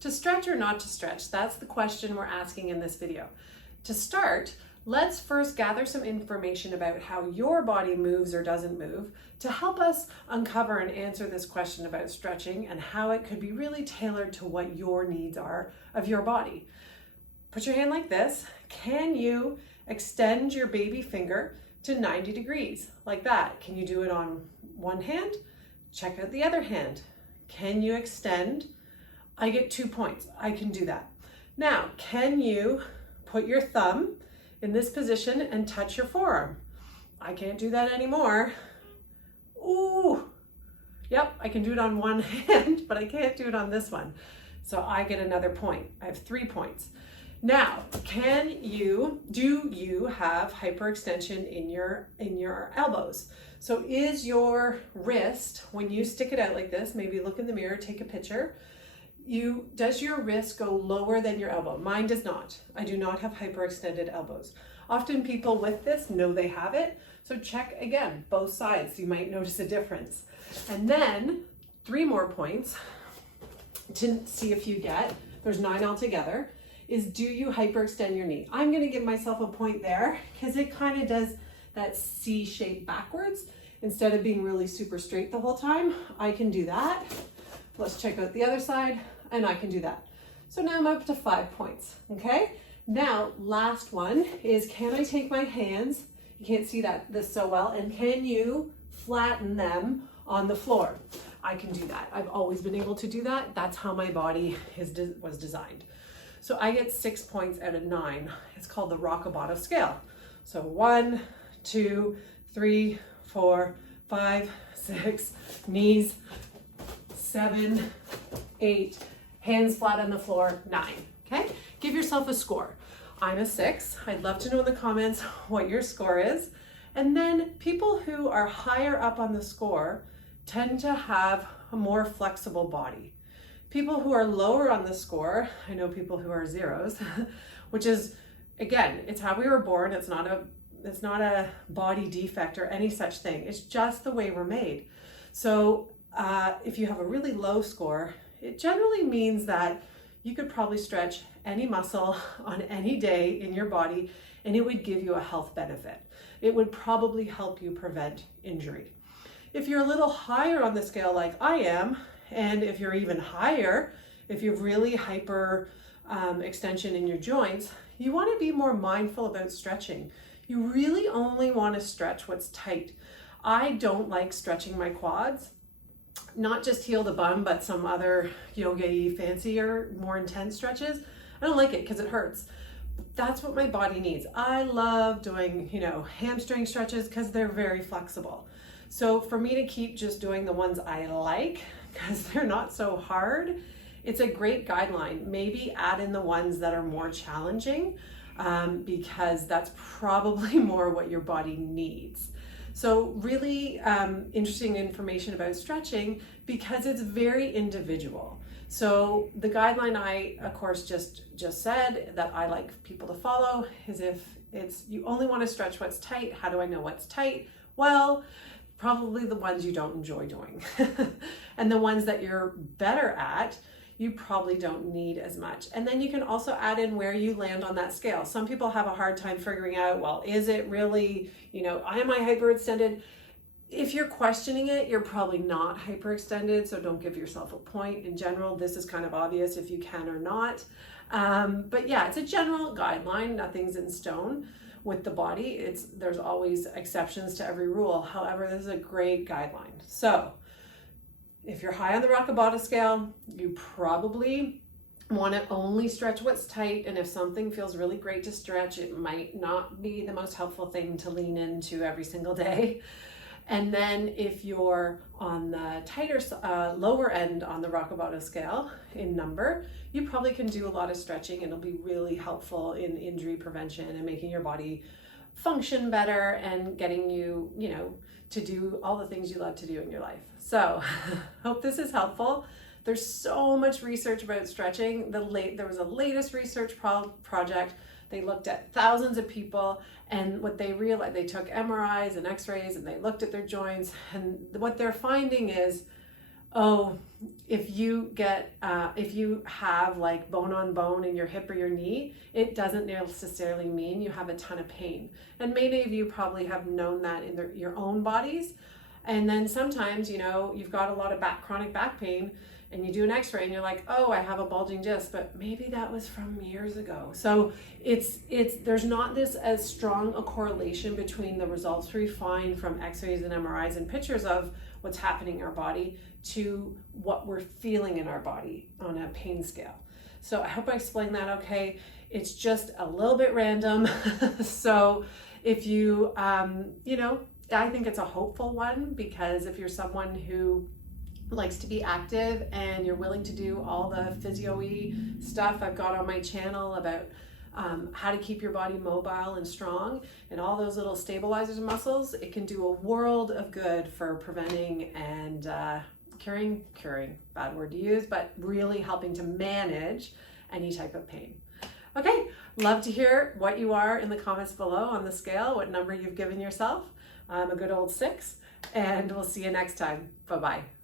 To stretch or not to stretch? That's the question we're asking in this video. To start, let's first gather some information about how your body moves or doesn't move to help us uncover and answer this question about stretching and how it could be really tailored to what your needs are of your body. Put your hand like this. Can you extend your baby finger to 90 degrees like that? Can you do it on one hand? Check out the other hand. Can you extend? I get 2 points. I can do that. Now, can you put your thumb in this position and touch your forearm? I can't do that anymore. Ooh, yep, I can do it on one hand, but I can't do it on this one. So I get another point. I have 3 points. Now, do you have hyperextension in your elbows? So is your wrist, when you stick it out like this, maybe look in the mirror, take a picture, does your wrist go lower than your elbow? Mine does not. I do not have hyperextended elbows. Often people with this know they have it. So check again, both sides. You might notice a difference. And then 3 more points to see if you get, there's 9 altogether, is do you hyperextend your knee? I'm gonna give myself a point there because it kind of does that C shape backwards. Instead of being really super straight the whole time, I can do that. Let's check out the other side, and I can do that. So now I'm up to 5 points, okay? Now, last one is, can I take my hands, you can't see this so well, and can you flatten them on the floor? I can do that. I've always been able to do that. That's how my body was designed. So I get 6 points out of 9. It's called the Rokobata scale. So 1, 2, 3, 4, 5, 6, knees, 7, 8, hands flat on the floor, 9, okay? Give yourself a score. I'm a 6. I'd love to know in the comments what your score is. And then people who are higher up on the score tend to have a more flexible body. People who are lower on the score, I know people who are zeros, which is, again, it's how we were born. It's not a body defect or any such thing. It's just the way we're made. So if you have a really low score, it generally means that you could probably stretch any muscle on any day in your body and it would give you a health benefit. It would probably help you prevent injury. If you're a little higher on the scale like I am, and if you're even higher, if you have really hyper extension in your joints, you want to be more mindful about stretching. You really only want to stretch what's tight. I don't like stretching my quads, not just heel to bum, but some other yoga-y, fancier, more intense stretches. I don't like it because it hurts. That's what my body needs. I love doing, hamstring stretches because they're very flexible. So for me to keep just doing the ones I like, because they're not so hard, it's a great guideline. Maybe add in the ones that are more challenging because that's probably more what your body needs. So really interesting information about stretching because it's very individual. So the guideline I, of course, just said that I like people to follow is if you only want to stretch what's tight. How do I know what's tight? Well, probably the ones you don't enjoy doing. And the ones that you're better at, you probably don't need as much. And then you can also add in where you land on that scale. Some people have a hard time figuring out, well, is it really, am I hyperextended? If you're questioning it, you're probably not hyperextended, so don't give yourself a point. In general, this is kind of obvious if you can or not. But yeah, it's a general guideline. Nothing's in stone with the body. There's always exceptions to every rule. However, this is a great guideline. So if you're high on the Rokobata scale, you probably want to only stretch what's tight. And if something feels really great to stretch, it might not be the most helpful thing to lean into every single day. And then if you're on the tighter, lower end on the Rokobata scale in number, you probably can do a lot of stretching and it'll be really helpful in injury prevention and making your body function better and getting you, to do all the things you love to do in your life. So hope this is helpful. There's so much research about stretching. There was a latest research project. They looked at thousands of people, and what they realized, they took MRIs and X-rays and they looked at their joints, and what they're finding is oh, if you have like bone on bone in your hip or your knee, it doesn't necessarily mean you have a ton of pain. And many of you probably have known that in your own bodies. And then sometimes, you've got a lot of chronic back pain, and you do an x-ray and you're like, oh, I have a bulging disc, but maybe that was from years ago. So there's not this as strong a correlation between the results we find from x-rays and MRIs and pictures of what's happening in our body to what we're feeling in our body on a pain scale. So I hope I explained that okay. It's just a little bit random. So if you, I think it's a hopeful one, because if you're someone who likes to be active and you're willing to do all the physio-y stuff I've got on my channel about how to keep your body mobile and strong and all those little stabilizers and muscles, it can do a world of good for preventing and curing, bad word to use, but really helping to manage any type of pain. Okay, love to hear what you are in the comments below on the scale, what number you've given yourself. I'm a good old 6, and we'll see you next time. Bye-bye.